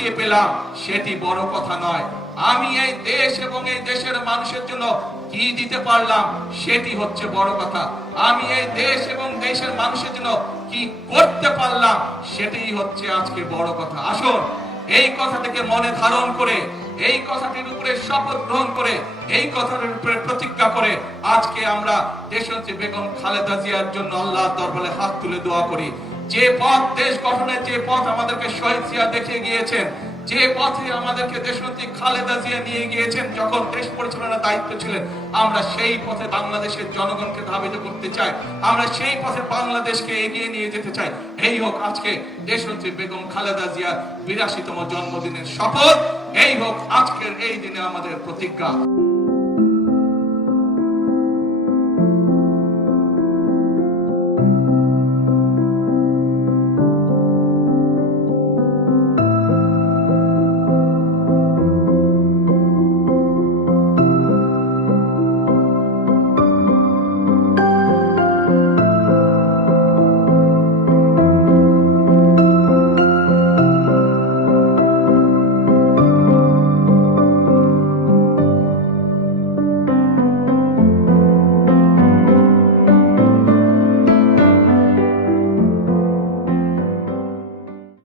কে পেলাম সেটি বড় কথা নয়, আমি এই দেশ এবং এই দেশের মানুষের জন্য কি দিতে পারলাম সেটি হচ্ছে বড় কথা। আমি এই দেশ এবং দেশের মানুষের জন্য কি করতে পারলাম সেটাই হচ্ছে আজকে বড় কথা। আসুন এই কথাটিকে মনে ধারণ করে, এই কথাটির উপরে শপথ গ্রহণ করে, এই কথাটির উপরে প্রতিজ্ঞা করে আজকে আমরা দেশনেত্রী বেগম খালেদা জিয়ার জন্য আল্লাহর দরবারে হাত তুলে দোয়া করি। যে পথ দেশ গঠনের, যে পথ আমাদেরকে শহীদ জিয়া দেখিয়ে গিয়েছেন, যে পথে আমাদেরকে দেশনেত্রী খালেদা জিয়া নিয়ে গিয়েছেন যখন দেশ পরিচালনার দায়িত্ব ছিলেন, আমরা সেই পথে বাংলাদেশের জনগণকে ধাবিত করতে চাই, আমরা সেই পথে বাংলাদেশকে এগিয়ে নিয়ে যেতে চাই। এই হোক আজকে দেশনেত্রী বেগম খালেদা জিয়ার ৮২তম জন্মদিনের শপথ, এই হোক আজকের এই দিনে আমাদের প্রতিজ্ঞা।